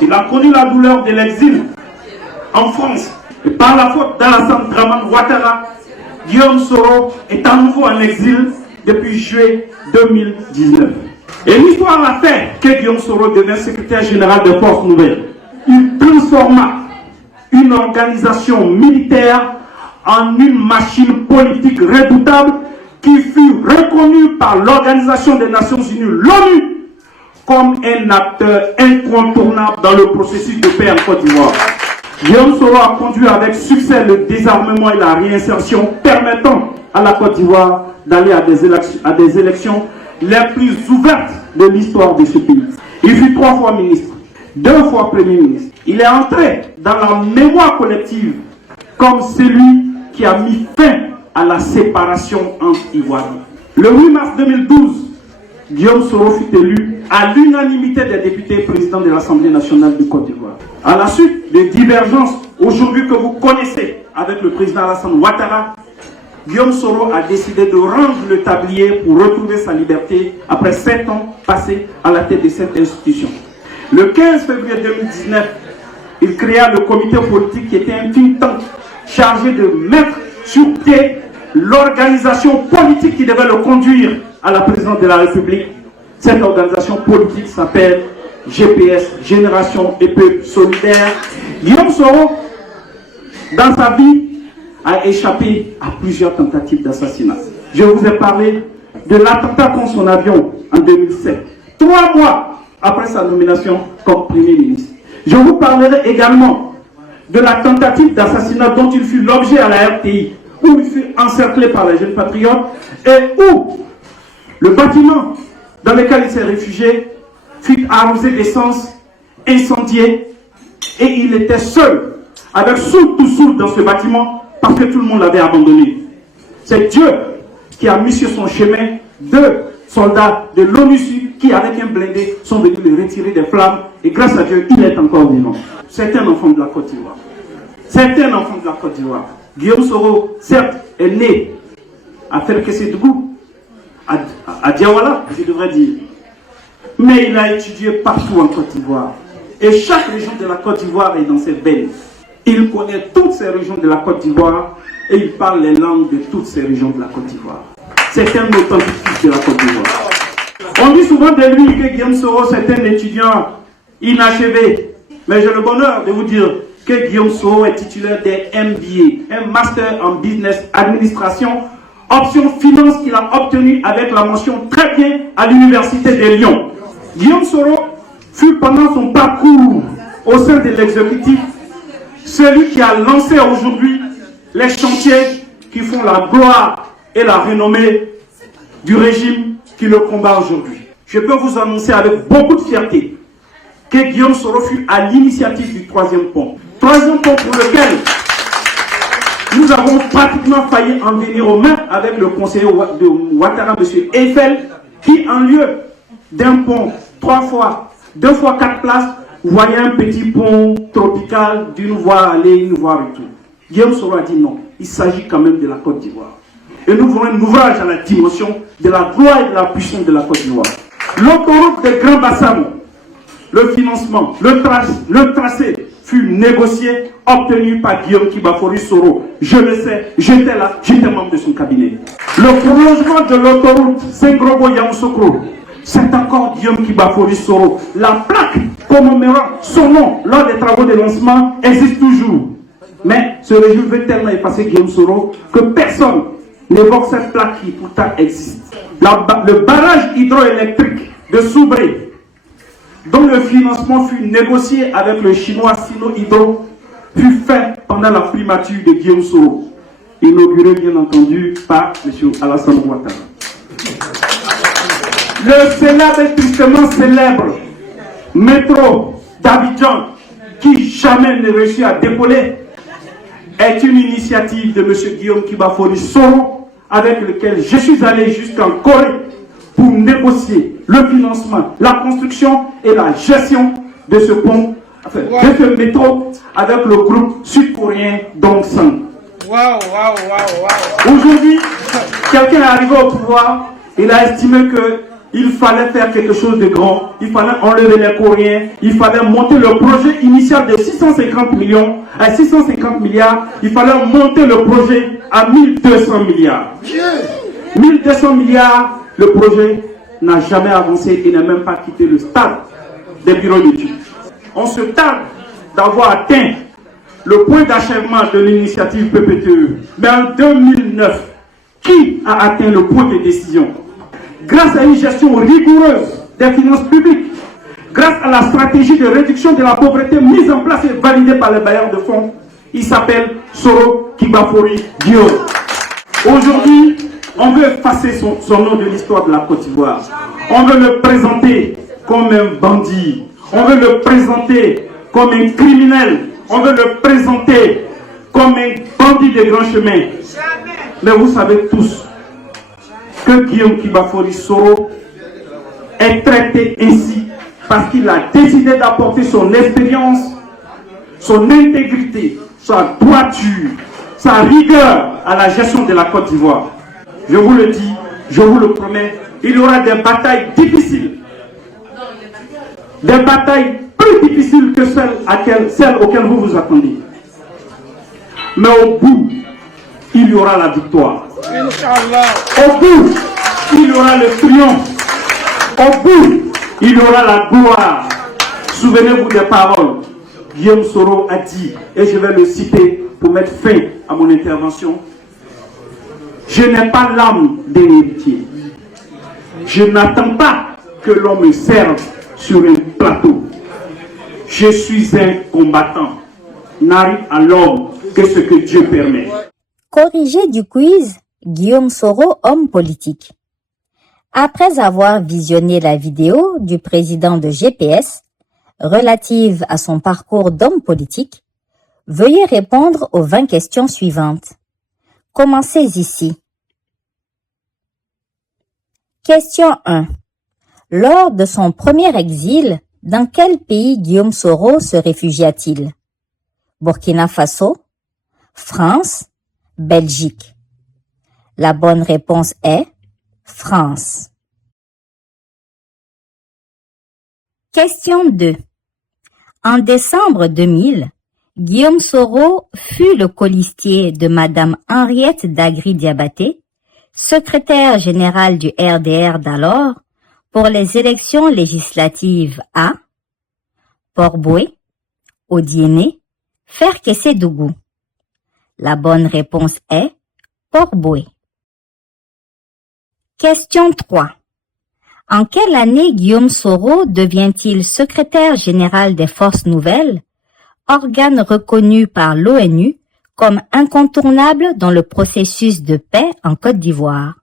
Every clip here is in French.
Il a connu la douleur de l'exil en France. Et par la faute d'Alassane Dramane Ouattara, Guillaume Soro est à nouveau en exil depuis juillet 2019. Et l'histoire a fait que Guillaume Soro devient secrétaire général de Force Nouvelle. Il transforma une organisation militaire en une machine politique redoutable qui fut reconnue par l'Organisation des Nations Unies, l'ONU, comme un acteur incontournable dans le processus de paix en Côte d'Ivoire. Guillaume Soro a conduit avec succès le désarmement et la réinsertion, permettant à la Côte d'Ivoire d'aller à des élections les plus ouvertes de l'histoire de ce pays. Il fut 3 fois ministre, 2 fois Premier ministre. Il est entré dans la mémoire collective comme celui qui a mis fin à la séparation entre Ivoiriens. Le 8 mars 2012, Guillaume Soro fut élu à l'unanimité des députés présidents de l'Assemblée nationale du Côte d'Ivoire. À la suite des divergences aujourd'hui que vous connaissez avec le président Alassane Ouattara, Guillaume Soro a décidé de rendre le tablier pour retrouver sa liberté après 7 ans passés à la tête de cette institution. Le 15 février 2019, il créa le comité politique qui était un think tank chargé de mettre sur pied l'organisation politique qui devait le conduire à la présidence de la République. Cette organisation politique s'appelle GPS, Génération et Peuple Solidaire. Guillaume Soro, dans sa vie, a échappé à plusieurs tentatives d'assassinat. Je vous ai parlé de l'attentat contre son avion en 2007, 3 mois après sa nomination comme Premier ministre. Je vous parlerai également de la tentative d'assassinat dont il fut l'objet à la RTI, où il fut encerclé par les jeunes patriotes et où le bâtiment dans lequel il s'est réfugié fut arrosé d'essence, incendié, et il était seul, avec tout dans ce bâtiment, parce que tout le monde l'avait abandonné. C'est Dieu qui a mis sur son chemin 2 soldats de l'ONU qui, avec un blindé, sont venus le retirer des flammes, et grâce à Dieu, il est encore vivant. C'est un enfant de la Côte d'Ivoire. C'est un enfant de la Côte d'Ivoire. Guillaume Soro, certes, est né à Felkessédougou, à Diawala, je devrais dire. Mais il a étudié partout en Côte d'Ivoire. Et chaque région de la Côte d'Ivoire est dans ses veines. Il connaît toutes ces régions de la Côte d'Ivoire et il parle les langues de toutes ces régions de la Côte d'Ivoire. C'est un authentique fils de la Côte d'Ivoire. On dit souvent de lui que Guillaume Soro, c'est un étudiant inachevé. Mais j'ai le bonheur de vous dire que Guillaume Soro est titulaire des MBA, un Master en Business Administration, option finance qu'il a obtenu avec la mention très bien à l'Université de Lyon. Guillaume Soro fut pendant son parcours au sein de l'exécutif celui qui a lancé aujourd'hui les chantiers qui font la gloire et la renommée du régime qui le combat aujourd'hui. Je peux vous annoncer avec beaucoup de fierté que Guillaume Soro fut à l'initiative du 3e pont. 3e pont pour lequel nous avons pratiquement failli en venir aux mains avec le conseiller de Ouattara, M. Eiffel, qui en lieu d'un pont 2 fois 4 places, voyait un petit pont tropical d'une voie aller, une voie retour. Guillaume Soro a dit non, il s'agit quand même de la Côte d'Ivoire. Et nous voulons un ouvrage à la dimension de la gloire et de la puissance de la Côte d'Ivoire. L'autoroute des Grands Bassam, le financement, le tracé fut négocié, obtenu par Guillaume Kibafori Soro. Je le sais, j'étais là, j'étais membre de son cabinet. Le prolongement de l'autoroute Sengrobo-Yamoussoukro, c'est encore Guillaume Kibafori Soro. La plaque commémorant son nom lors des travaux de lancement existe toujours. Mais ce régime veut tellement effacer Guillaume Soro que personne n'évoque cette plaque qui pourtant existe. Le barrage hydroélectrique de Soubré, dont le financement fut négocié avec le chinois Sino Hydro, fut fait pendant la primature de Guillaume Soro, inauguré bien entendu par M. Alassane Ouattara. Le célèbre et tristement célèbre métro d'Abidjan, qui jamais ne réussit à décoller, est une initiative de M. Guillaume Kibafori Soro, avec lequel je suis allé jusqu'en Corée pour négocier le financement, la construction et la gestion de ce pont, enfin, de ce métro, avec le groupe sud-coréen Dongsan. Aujourd'hui, quelqu'un est arrivé au pouvoir, il a estimé que il fallait faire quelque chose de grand, il fallait enlever les Coréens, il fallait monter le projet initial de 650 millions à 650 milliards, il fallait monter le projet à 1200 milliards. 1200 milliards, le projet n'a jamais avancé et n'a même pas quitté le stade des bureaux d'études. On se tarde d'avoir atteint le point d'achèvement de l'initiative PPTE. Mais en 2009, qui a atteint le point de décision? Grâce à une gestion rigoureuse des finances publiques, grâce à la stratégie de réduction de la pauvreté mise en place et validée par les bailleurs de fonds, il s'appelle Soro Kibafori Diop. Aujourd'hui, on veut effacer son nom de l'histoire de la Côte d'Ivoire. On veut le présenter comme un bandit. On veut le présenter comme un criminel. On veut le présenter comme un bandit de grand chemin. Mais vous savez tous que Guillaume Kibafori Soro est traité ainsi parce qu'il a décidé d'apporter son expérience, son intégrité, sa droiture, sa rigueur à la gestion de la Côte d'Ivoire. Je vous le dis, je vous le promets, il y aura des batailles difficiles. Des batailles plus difficiles que celles auxquelles vous vous attendez. Mais au bout, il y aura la victoire. Au bout, il y aura le triomphe. Au bout, il y aura la gloire. Souvenez-vous des paroles. Guillaume Soro a dit, et je vais le citer pour mettre fin à mon intervention. Je n'ai pas l'âme d'un héritier. Je n'attends pas que l'on me serve sur un plateau. Je suis un combattant. N'arrive à l'homme que ce que Dieu permet. Corrigé du quiz, Guillaume Soro, homme politique. Après avoir visionné la vidéo du président de GPS relative à son parcours d'homme politique, veuillez répondre aux 20 questions suivantes. Commencez ici. Question 1. Lors de son premier exil, dans quel pays Guillaume Soro se réfugia-t-il? Burkina Faso, France, Belgique. La bonne réponse est France. Question 2. En décembre 2000, Guillaume Soro fut le colistier de Madame Henriette Dagri-Diabaté, secrétaire générale du RDR d'alors, pour les élections législatives à Port-Boué, Odiéné, Ferkessé-Dougou. La bonne réponse est Port-Boué. Question 3. En quelle année Guillaume Soro devient-il secrétaire général des Forces Nouvelles, organe reconnu par l'ONU comme incontournable dans le processus de paix en Côte d'Ivoire?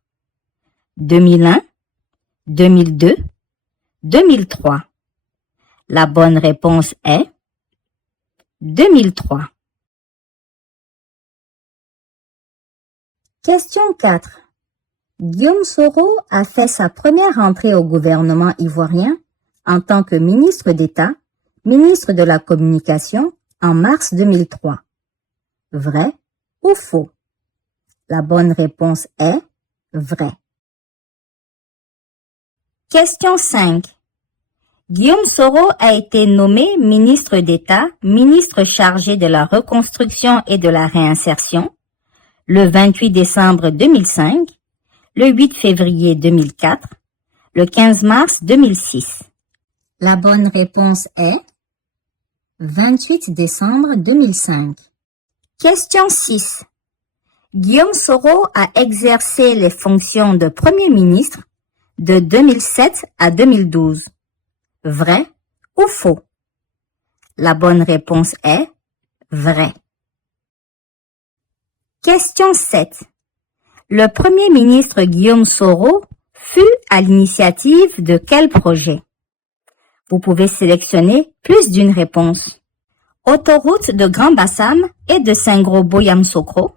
2001, 2002, 2003. La bonne réponse est 2003. Question 4. Guillaume Soro a fait sa première entrée au gouvernement ivoirien en tant que ministre d'État, ministre de la Communication en mars 2003. Vrai ou faux? La bonne réponse est vrai. Question 5. Guillaume Soro a été nommé ministre d'État, ministre chargé de la reconstruction et de la réinsertion, le 28 décembre 2005, le 8 février 2004, le 15 mars 2006. La bonne réponse est 28 décembre 2005. Question 6. Guillaume Soro a exercé les fonctions de Premier ministre de 2007 à 2012. Vrai ou faux? La bonne réponse est vrai. Question 7. Le Premier ministre Guillaume Soro fut à l'initiative de quel projet? Vous pouvez sélectionner plus d'une réponse. Autoroute de Grand Bassam et de Saint-Gros-Boyam-Sokro,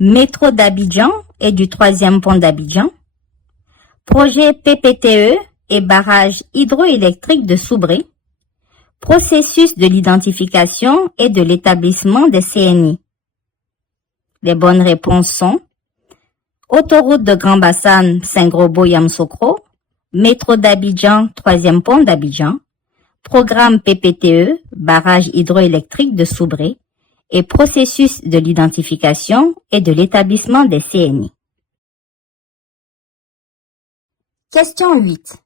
métro d'Abidjan et du 3e pont d'Abidjan, projet PPTE et barrage hydroélectrique de Soubré, processus de l'identification et de l'établissement des CNI. Les bonnes réponses sont autoroute de Grand Bassam Saint-Gros-Boyam-Sokro, Métro d'Abidjan, troisième pont d'Abidjan, programme PPTE, barrage hydroélectrique de Soubré, et processus de l'identification et de l'établissement des CNI. Question 8.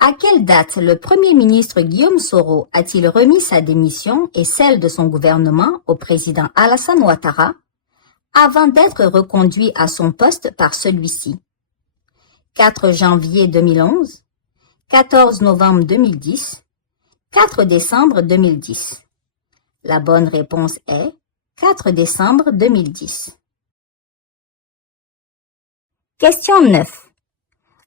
À quelle date le Premier ministre Guillaume Soro a-t-il remis sa démission et celle de son gouvernement au président Alassane Ouattara avant d'être reconduit à son poste par celui-ci? 4 janvier 2011, 14 novembre 2010, 4 décembre 2010. La bonne réponse est 4 décembre 2010. Question 9.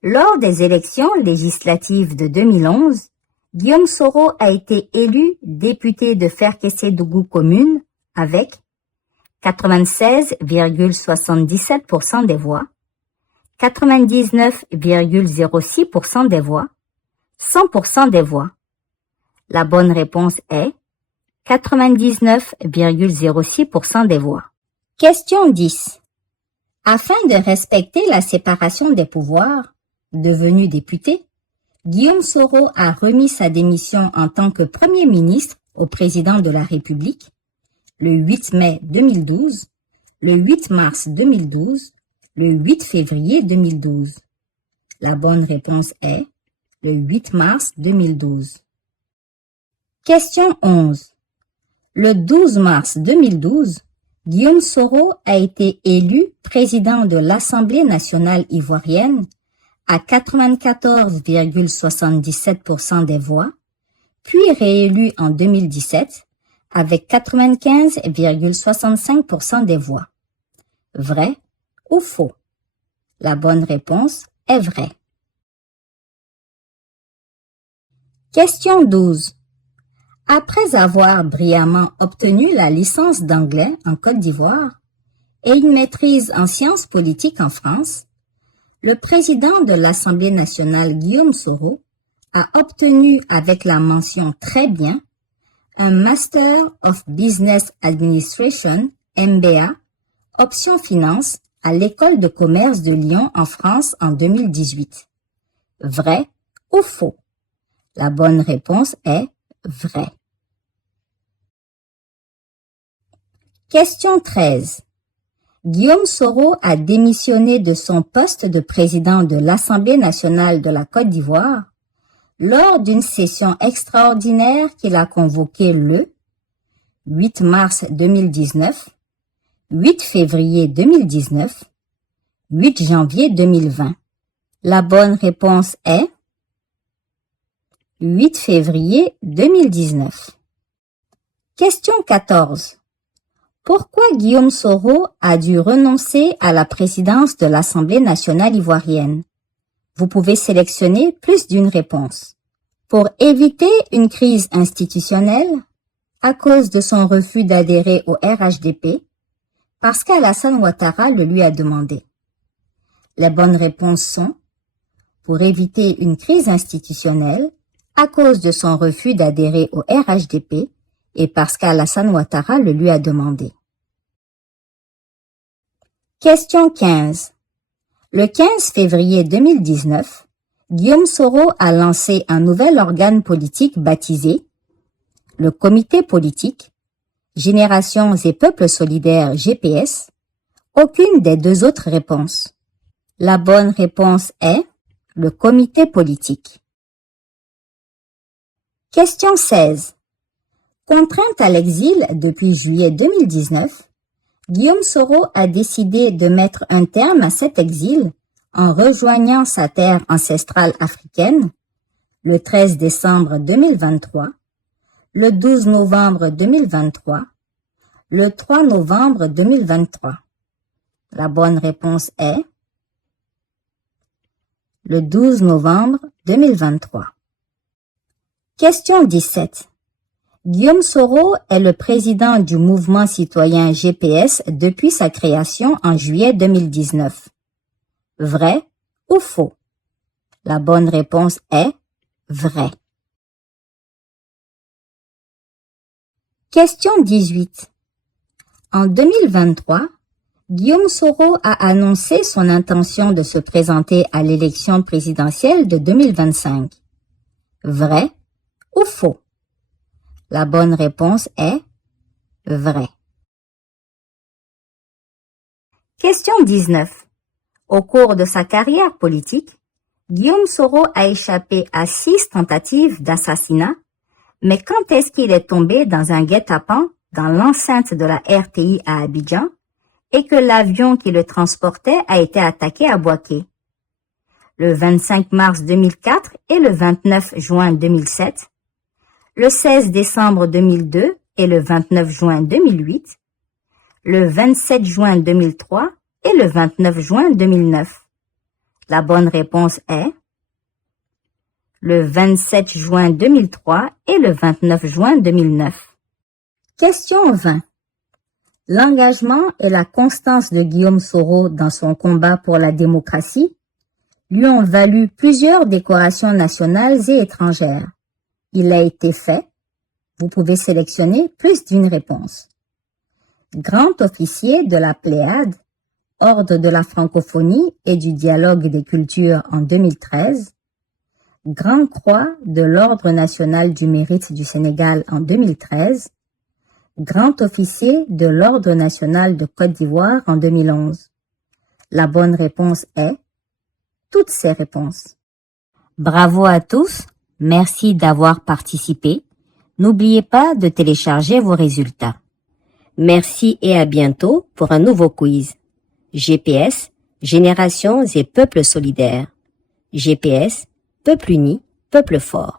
Lors des élections législatives de 2011, Guillaume Soro a été élu député de Ferkessé-Dougou commune avec 96,77% des voix, 99,06% des voix, 100% des voix. La bonne réponse est 99,06% des voix. Question 10. Afin de respecter la séparation des pouvoirs, devenu député, Guillaume Soro a remis sa démission en tant que Premier ministre au président de la République le 8 mai 2012, le 8 mars 2012, le 8 février 2012. La bonne réponse est le 8 mars 2012. Question 11. Le 12 mars 2012, Guillaume Soro a été élu président de l'Assemblée nationale ivoirienne à 94,77% des voix, puis réélu en 2017 avec 95,65% des voix. Vrai ou faux? La bonne réponse est vrai. Question 12. Après avoir brillamment obtenu la licence d'anglais en Côte d'Ivoire et une maîtrise en sciences politiques en France, le président de l'Assemblée nationale Guillaume Soro a obtenu avec la mention très bien un Master of Business Administration, MBA, option finance à l'École de commerce de Lyon en France en 2018. Vrai ou faux? La bonne réponse est vrai. Question 13. Guillaume Soro a démissionné de son poste de président de l'Assemblée nationale de la Côte d'Ivoire lors d'une session extraordinaire qu'il a convoquée le 8 mars 2019, 8 février 2019, 8 janvier 2020. La bonne réponse est 8 février 2019. Question 14. Pourquoi Guillaume Soro a dû renoncer à la présidence de l'Assemblée nationale ivoirienne? Vous pouvez sélectionner plus d'une réponse. Pour éviter une crise institutionnelle, à cause de son refus d'adhérer au RHDP, parce qu'Alassane Ouattara le lui a demandé. Les bonnes réponses sont pour éviter une crise institutionnelle, à cause de son refus d'adhérer au RHDP et parce qu'Alassane Ouattara le lui a demandé. Question 15. Le 15 février 2019, Guillaume Soro a lancé un nouvel organe politique baptisé le Comité politique, Générations et Peuples solidaires GPS. Aucune des deux autres réponses. La bonne réponse est le Comité politique. Question 16. Contrainte à l'exil depuis juillet 2019, Guillaume Soro a décidé de mettre un terme à cet exil en rejoignant sa terre ancestrale africaine le 13 décembre 2023, le 12 novembre 2023, le 3 novembre 2023. La bonne réponse est le 12 novembre 2023. Question 17. Guillaume Soro est le président du mouvement citoyen GPS depuis sa création en juillet 2019. Vrai ou faux? La bonne réponse est vrai. Question 18. En 2023, Guillaume Soro a annoncé son intention de se présenter à l'élection présidentielle de 2025. Vrai ou faux? La bonne réponse est vrai. Question 19. Au cours de sa carrière politique, Guillaume Soro a échappé à 6 tentatives d'assassinat, mais quand est-ce qu'il est tombé dans un guet-apens dans l'enceinte de la RTI à Abidjan et que l'avion qui le transportait a été attaqué à Bouaké? Le 25 mars 2004 et le 29 juin 2007, le 16 décembre 2002 et le 29 juin 2008, le 27 juin 2003 et le 29 juin 2009. La bonne réponse est le 27 juin 2003 et le 29 juin 2009. Question 20. L'engagement et la constance de Guillaume Soro dans son combat pour la démocratie lui ont valu plusieurs décorations nationales et étrangères. Il a été fait. Vous pouvez sélectionner plus d'une réponse. Grand officier de la Pléiade, Ordre de la francophonie et du dialogue des cultures en 2013, Grand Croix de l'Ordre national du mérite du Sénégal en 2013, Grand officier de l'Ordre national de Côte d'Ivoire en 2011. La bonne réponse est toutes ces réponses. Bravo à tous, merci d'avoir participé. N'oubliez pas de télécharger vos résultats. Merci et à bientôt pour un nouveau quiz. GPS, Générations et Peuples solidaires. GPS, Peuple uni, Peuple fort.